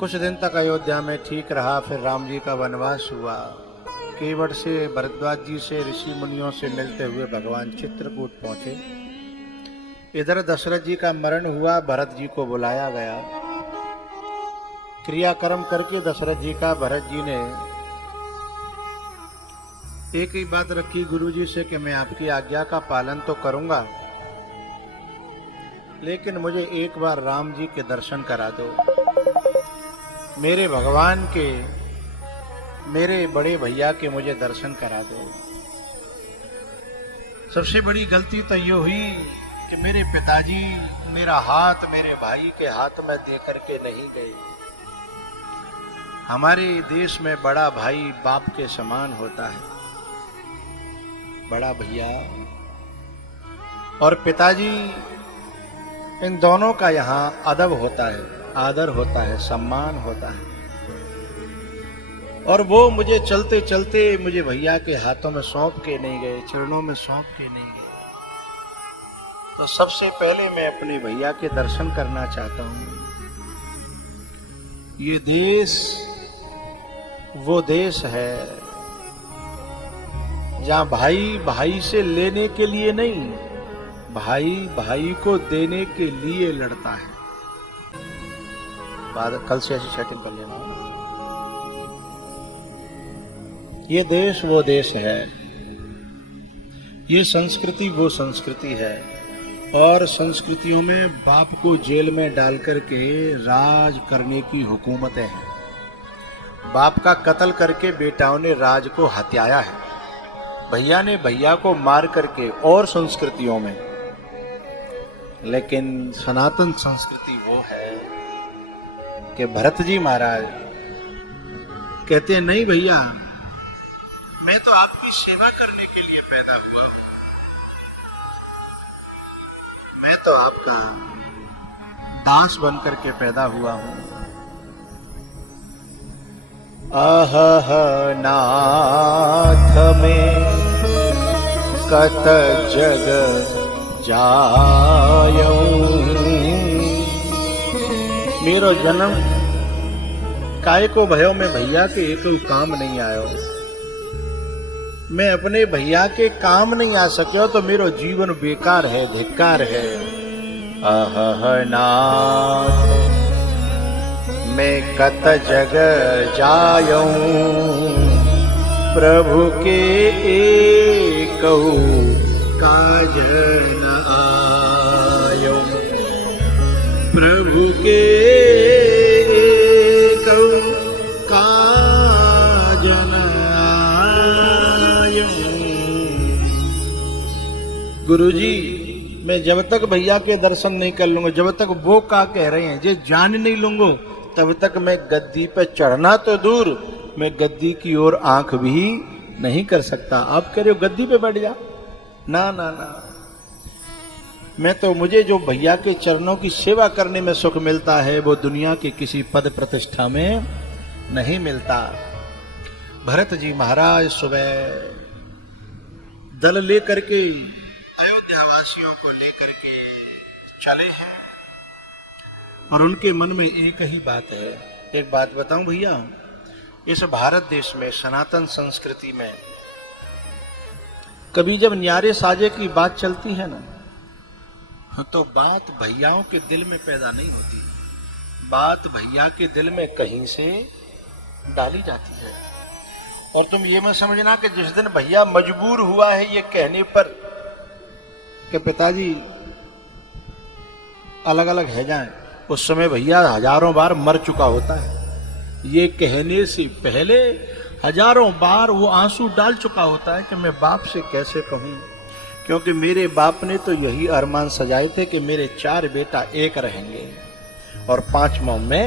कुछ दिन तक अयोध्या में ठीक रहा। फिर राम जी का वनवास हुआ। केवट से भरद्वाज जी से ऋषि मुनियों से मिलते हुए भगवान चित्रकूट पहुंचे। इधर दशरथ जी का मरण हुआ। भरत जी को बुलाया गया। क्रियाक्रम करके दशरथ जी का भरत जी ने एक ही बात रखी गुरु जी से कि मैं आपकी आज्ञा का पालन तो करूंगा, लेकिन मुझे एक बार राम जी के दर्शन करा दो। मेरे भगवान के, मेरे बड़े भैया के मुझे दर्शन करा दो। सबसे बड़ी गलती तो ये हुई कि मेरे पिताजी मेरा हाथ मेरे भाई के हाथ में दे करके नहीं गए। हमारे देश में बड़ा भाई बाप के समान होता है, बड़ा भैया और पिताजी, इन दोनों का यहाँ अदब होता है, आदर होता है, सम्मान होता है। और वो मुझे चलते चलते मुझे भैया के हाथों में सौंप के नहीं गए, चरणों में सौंप के नहीं गए। तो सबसे पहले मैं अपने भैया के दर्शन करना चाहता हूं। ये देश वो देश है जहां भाई भाई से लेने के लिए नहीं, भाई भाई को देने के लिए लड़ता है। बाद कल से ऐसी सेटिंग कर लेना। ये देश वो देश है, ये संस्कृति वो संस्कृति है। और संस्कृतियों में बाप को जेल में डाल करके राज करने की हुकूमतें हैं। बाप का कत्ल करके बेटाओं ने राज को हत्याया है। भैया ने भैया को मार करके, और संस्कृतियों में। लेकिन सनातन संस्कृति वो है कि भरत जी महाराज कहते हैं, नहीं भैया, मैं तो आपकी सेवा करने के लिए पैदा हुआ हूं। मैं तो आपका दास बनकर के पैदा हुआ हूं। अहह नाथ में कत जग जायऊं। मेरो जन्म काय को भयो में भैया के एक काम नहीं आयो। मैं अपने भैया के काम नहीं आ सको तो मेरो जीवन बेकार है, धिक्कार है। अहह नाथ मैं कत जग जायूं। प्रभु के एकहु काज न आयो। प्रभु के एकहु काज न आयो। गुरुजी, मैं जब तक भैया के दर्शन नहीं कर लूंगा, जब तक वो का कह रहे हैं जे जान नहीं लूंगा, तब तक मैं गद्दी पे चढ़ना तो दूर, मैं गद्दी की ओर आंख भी नहीं कर सकता। आप कह रहे हो गद्दी पे बैठ जा, ना ना ना। मैं तो, मुझे जो भैया के चरणों की सेवा करने में सुख मिलता है, वो दुनिया के किसी पद प्रतिष्ठा में नहीं मिलता। भरत जी महाराज सुबह दल लेकर के, अयोध्या वासियों को लेकर के चले हैं। और उनके मन में एक ही बात है। एक बात बताऊं भैया, इस भारत देश में, सनातन संस्कृति में, कभी जब न्यारे साजे की बात चलती है ना, तो बात भैयाओं के दिल में पैदा नहीं होती। बात भैया के दिल में कहीं से डाली जाती है। और तुम ये मत समझना कि जिस दिन भैया मजबूर हुआ है ये कहने पर कि पिताजी अलग अलग है जाएं, उस समय भैया हजारों बार मर चुका होता है। ये कहने से पहले हजारों बार वो आंसू डाल चुका होता है कि मैं बाप से कैसे कहूं, क्योंकि मेरे बाप ने तो यही अरमान सजाए थे कि मेरे 4 बेटा एक रहेंगे और 5वां में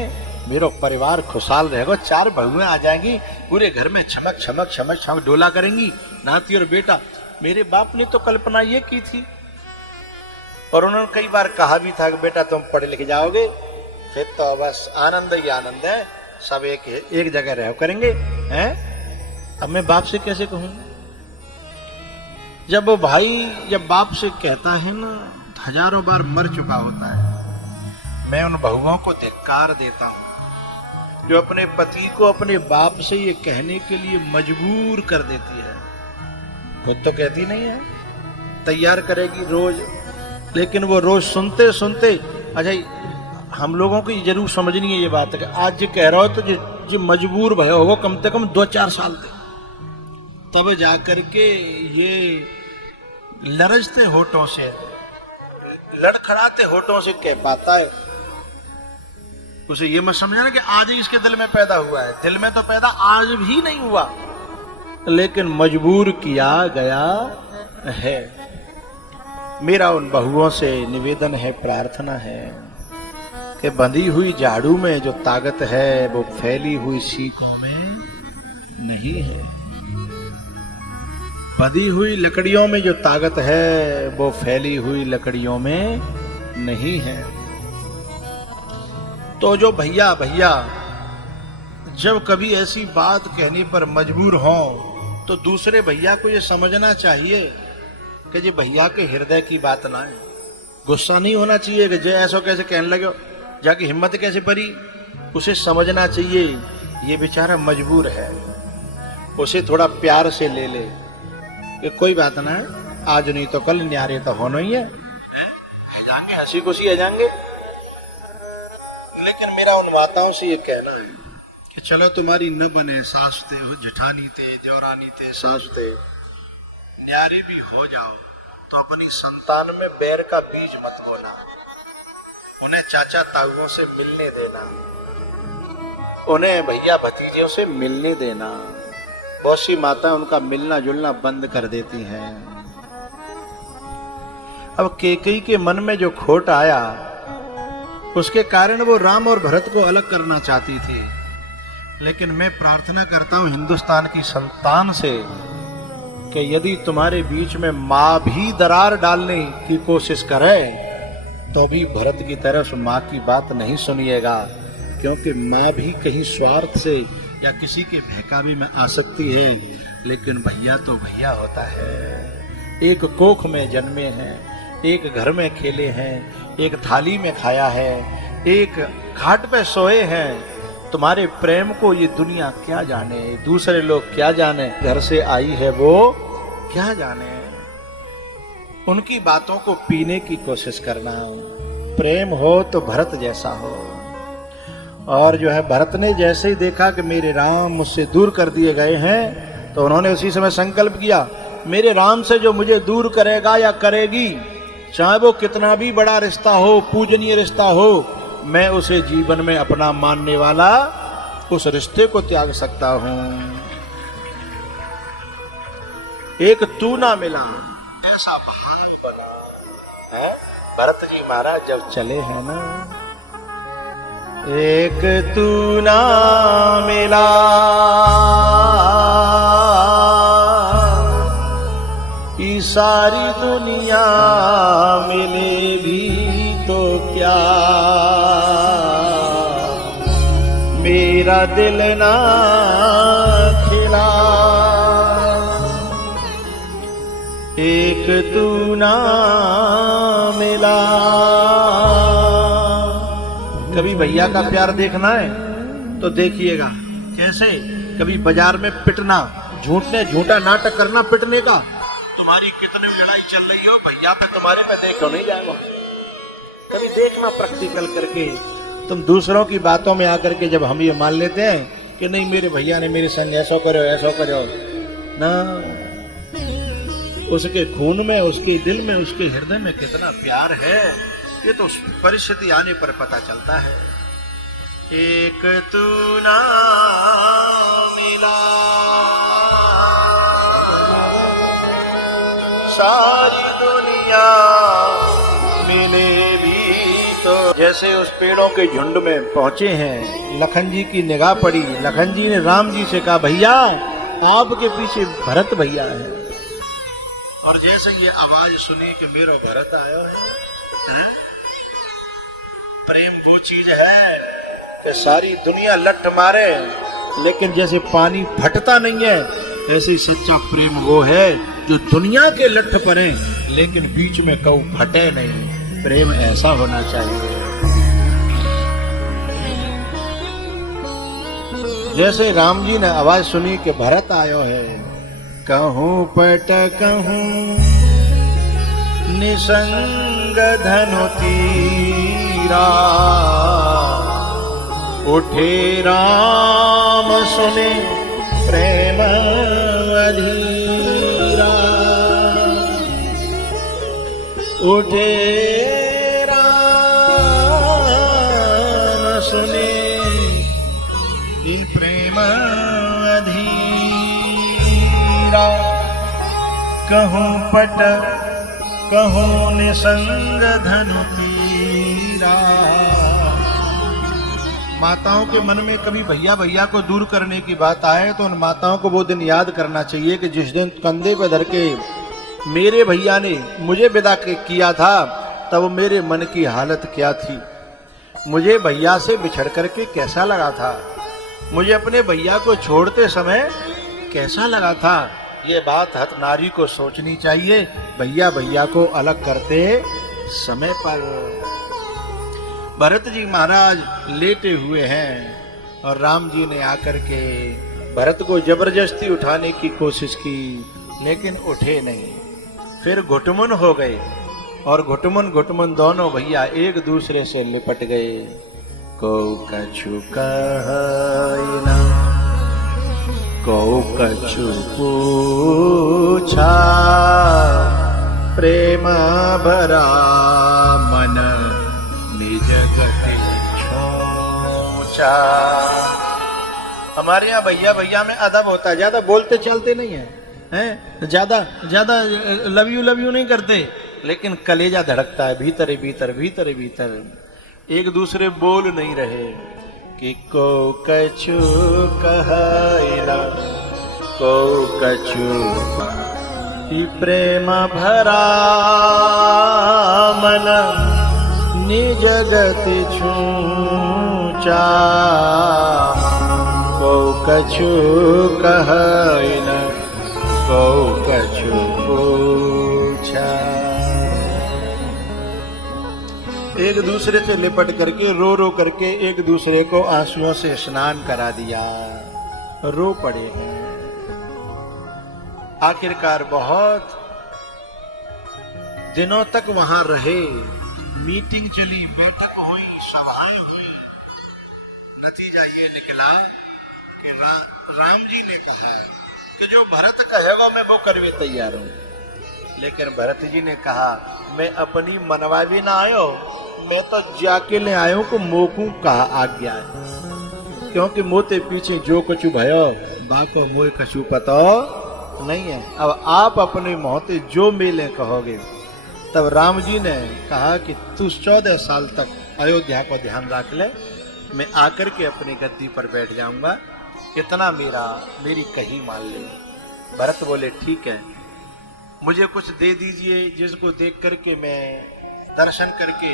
मेरा परिवार खुशहाल रहेगा। 4 बहुएं आ जाएंगी, पूरे घर में छमक छमक छमक छमक डोला करेंगी, नाती और बेटा। मेरे बाप ने तो कल्पना ये की थी। और उन्होंने कई बार कहा भी था कि बेटा तुम पढ़े लिखे जाओगे, फिर तो बस आनंद ही आनंद है, सब एक जगह रह करेंगे हैं। अब मैं बाप से कैसे कहूं? जब वो भाई जब बाप से कहता है ना, हजारों बार मर चुका होता है। मैं उन बहुओं को धिक्कार देता हूं। जो अपने पति को अपने बाप से ये कहने के लिए मजबूर कर देती है। खुद तो कहती नहीं है, तैयार करेगी रोज, लेकिन वो रोज सुनते सुनते, अच्छा हम लोगों की जरूर समझनी है ये बात है कि आज जो कह रहा हो तो जो मजबूर भयो होगा कम से कम 2-4 साल तक, तब जाकर के ये लरजते होठों से, लड़खड़ाते होठों से कह पाता है। उसे ये मत समझना कि आज ही इसके दिल में पैदा हुआ है, दिल में तो पैदा आज भी नहीं हुआ, लेकिन मजबूर किया गया है। मेरा उन बहुओं से निवेदन है, प्रार्थना है कि बंधी हुई झाड़ू में जो ताकत है वो फैली हुई सीकों में नहीं है। बंधी हुई लकड़ियों में जो ताकत है वो फैली हुई लकड़ियों में नहीं है। तो जो भैया जब कभी ऐसी बात कहने पर मजबूर हो तो दूसरे भैया को ये समझना चाहिए कि ये भैया के हृदय की बात ना है। गुस्सा नहीं होना चाहिए कि जय ऐसा कैसे कहने लगे, जाके हिम्मत कैसे पड़ी। उसे समझना चाहिए ये बेचारा मजबूर है, उसे थोड़ा प्यार से ले ले कि कोई बात ना है, आज नहीं तो कल न्यारे तो होना ही है जाएंगे, हंसी खुशी है जाएंगे। लेकिन मेरा उन माताओं से ये कहना है कि चलो तुम्हारी न बने सासते हो, जेठानी थे, देवरानी थे, सास थे, न्यारी भी हो जाओ तो अपनी संतान में बैर का बीज मत बोना, उन्हें चाचा ताऊओं से मिलने देना, उन्हें भैया भतीजों से मिलने देना। बहुत सी माता उनका मिलना जुलना बंद कर देती हैं। अब कैकेयी के मन में जो खोट आया उसके कारण वो राम और भरत को अलग करना चाहती थी, लेकिन मैं प्रार्थना करता हूं हिंदुस्तान की संतान से कि यदि तुम्हारे बीच में माँ भी दरार डालने की कोशिश करे तो भी भरत की तरफ माँ की बात नहीं सुनिएगा, क्योंकि माँ भी कहीं स्वार्थ से या किसी के बहकावे में आ सकती है, लेकिन भैया तो भैया होता है। एक कोख में जन्मे हैं, एक घर में खेले हैं, एक थाली में खाया है, एक घाट पे सोए हैं। तुम्हारे प्रेम को ये दुनिया क्या जाने, दूसरे लोग क्या जाने, घर से आई है वो क्या जाने। उनकी बातों को पीने की कोशिश करना। प्रेम हो तो भरत जैसा हो। और जो है भरत ने जैसे ही देखा कि मेरे राम मुझसे दूर कर दिए गए हैं तो उन्होंने उसी समय संकल्प किया, मेरे राम से जो मुझे दूर करेगा या करेगी, चाहे वो कितना भी बड़ा रिश्ता हो, पूजनीय रिश्ता हो, मैं उसे जीवन में अपना मानने वाला उस रिश्ते को त्याग सकता हूं। एक तू ना मिला ऐसा भाग बना है। भरत जी महाराज जब चले हैं ना, एक तू ना मिला ई सारी दुनिया मिले भी तो क्या, मेरा दिल ना खिला। एक तू ना मिला। कभी भैया का प्यार देखना है तो देखिएगा कैसे कभी बाजार में पिटना, झूठा नाटक करना पिटने का। तुम्हारी कितनी लड़ाई चल रही हो, भैया पे तुम्हारे पे देखो नहीं जाएगा। कभी देखना प्रैक्टिकल करके। तुम दूसरों की बातों में आकर के जब हम ये मान लेते हैं कि नहीं मेरे भैया ने मेरे संग ऐसा करो ना, उसके खून में, उसके दिल में, उसके हृदय में कितना प्यार है ये तो परिस्थिति आने पर पता चलता है। एक तू ना मिला सारी दुनिया मिले भी तो। जैसे उस पेड़ों के झुंड में पहुंचे हैं, लखन जी की निगाह पड़ी। लखन जी ने राम जी से कहा, भैया आपके पीछे भरत भैया है। और जैसे ये आवाज सुनी कि मेरा भरत आया है, प्रेम वो चीज है कि सारी दुनिया लठ मारे लेकिन जैसे पानी फटता नहीं है, ऐसे सच्चा प्रेम वो है जो दुनिया के लठ पड़े लेकिन बीच में कऊ फटे नहीं। प्रेम ऐसा होना चाहिए। जैसे राम जी ने आवाज सुनी कि भरत आयो है, कहूं पट कहूं निसंग धनु तीरा, उठे राम सुने प्रेम अधीरा, उठे राम सुने ये प्रेम अधीरा, कहूं पट कहूं निसंग धनु तीरा। माताओं के मन में कभी भैया भैया को दूर करने की बात आए तो उन माताओं को वो दिन याद करना चाहिए कि जिस दिन कंधे पे धर के मेरे भैया ने मुझे विदा किया था, तब मेरे मन की हालत क्या थी, मुझे भैया से बिछड़ करके कैसा लगा था, मुझे अपने भैया को छोड़ते समय कैसा लगा था। ये बात हर नारी को सोचनी चाहिए भैया भैया को अलग करते समय पर। भरत जी महाराज लेटे हुए हैं और राम जी ने आकर के भरत को जबरदस्ती उठाने की कोशिश की, लेकिन उठे नहीं। फिर घुटमुन हो गए और घुटमुन दोनों भैया एक दूसरे से लिपट गए। को कछु कहना को कछु पूछा, प्रेम भरा मन निज गति छोचा। हमारे यहाँ भैया भैया में अदब होता है, ज्यादा बोलते चलते नहीं है, हैं ज्यादा लव यू नहीं करते, लेकिन कलेजा धड़कता है भीतर भीतर भीतर भीतर। एक दूसरे बोल नहीं रहे कि को कछु कहला को कछु, प्रेम भरा मन निज गति छूचा, को कछु कहला को कछु पूछा। एक दूसरे से लिपट करके रो करके एक दूसरे को आंसुओं से स्नान करा दिया, रो पड़े हैं। आखिरकार बहुत दिनों तक वहां रहे, मीटिंग चली, बैठक हुई, सभाएं हुई। नतीजा ये निकला कि राम जी ने कहा कि जो भरत कहेगा मैं वो करने तैयार हूं, लेकिन भरत जी ने कहा मैं अपनी मनवावी ना आयो, मैं तो जाके ले आयो को मोकू कहा आज्ञा है, क्योंकि मोते पीछे जो कुछ भयो बाको मोए कछु पता नहीं है। अब आप अपने मोहते जो मेले कहोगे। तब राम जी ने कहा कि तू 14 साल तक अयोध्या को ध्यान रख ले, मैं आकर के अपनी गद्दी पर बैठ जाऊंगा, इतना मेरी कही मान ले। भरत बोले ठीक है, मुझे कुछ दे दीजिए जिसको देख करके मैं दर्शन करके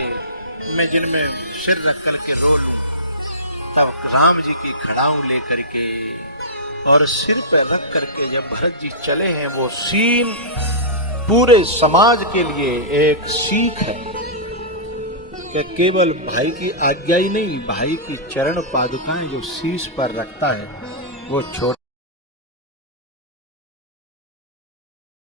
मैं जिनमें सिर रख करके रो लूं। तब राम जी की खड़ाऊं ले करके और सिर पे रख करके जब भरत जी चले हैं, वो सीन पूरे समाज के लिए एक सीख है कि केवल भाई की आज्ञा ही नहीं, भाई की चरण पादुकाएं जो शीश पर रखता है वो छोटा